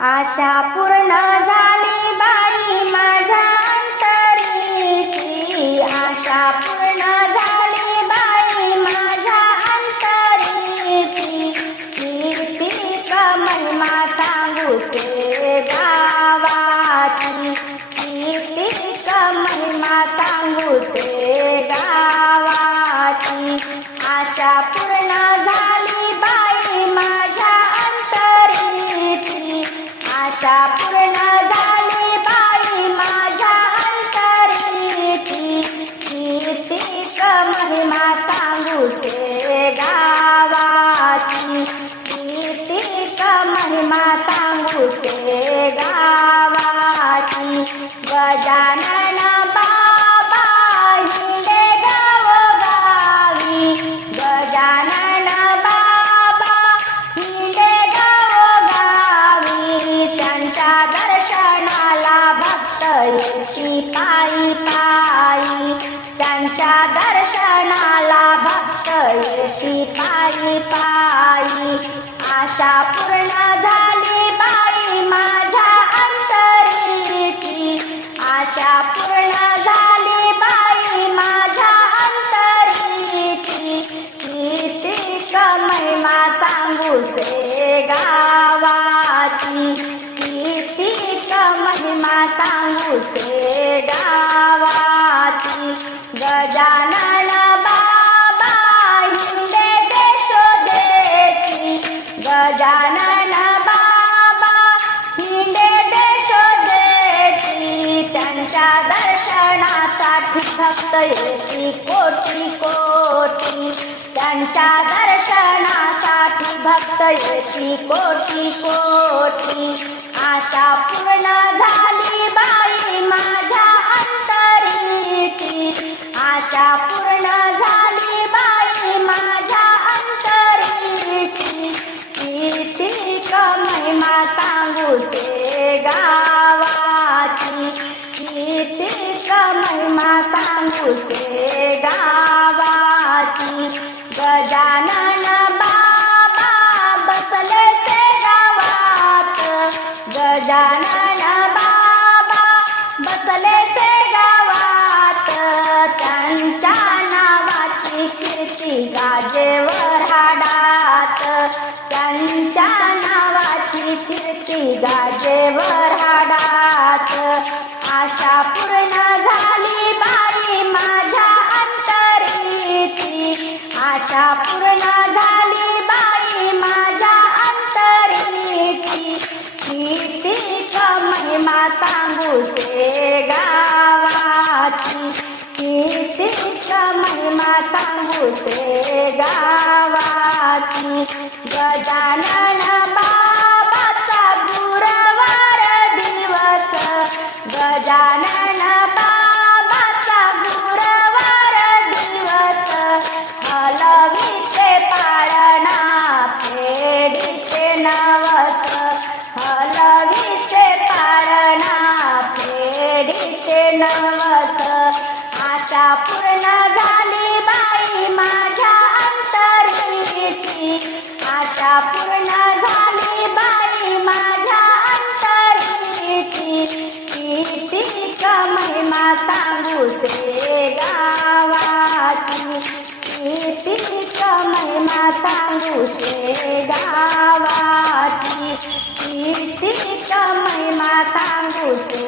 आशा पूर्ण झाली बाई माझ्या अंतरीची. आशा पूर्ण आशा पूर्ण झाली बाई माझ्या अंतरीची कीर्तिक महिमा सांगू से गावाची. कीर्तिक महिमा सांगू से गावाची. तुझ्या दर्शनाला भक्त येती पायी पायी त्यांच्या दर्शनाला भक्त येती महिमा सांगू से गावाची गजानन दर्शनासाठी कोटी कोटी त्यांच्या दर्शनासाठी भक्त येती कोटी कोटी. आशा पूर्ण झाली बाई माझ्या अंतरीची. आशा पूर्ण झाली बाई माझ्या अंतरीची. कीर्तिक महिमा सांगू से गावाची. कीर्तिक महिमा सांगू गावाची गजानन बाबा बसले गावात. गजानन बाबा बसले गावात. त्यांच्या नावाची कीर्ती गाजेवर हाडात. त्यांच्या नावाची कीर्ती गाजेवर हाडात. आशा पूर्ण झाली. गजानन बाबाचा गुरुवार दिवस. गजानन बाबाचा गुरुवार दिवस. हलवीचे पाळणा फेडीचे नवस. हलवीचे पाळणा फेडीचे नवस. आशा पूर्ण रे गावाची. कीर्तिक महिमा सांगू शे गावाची. कीर्तिक महिमा सांगू शे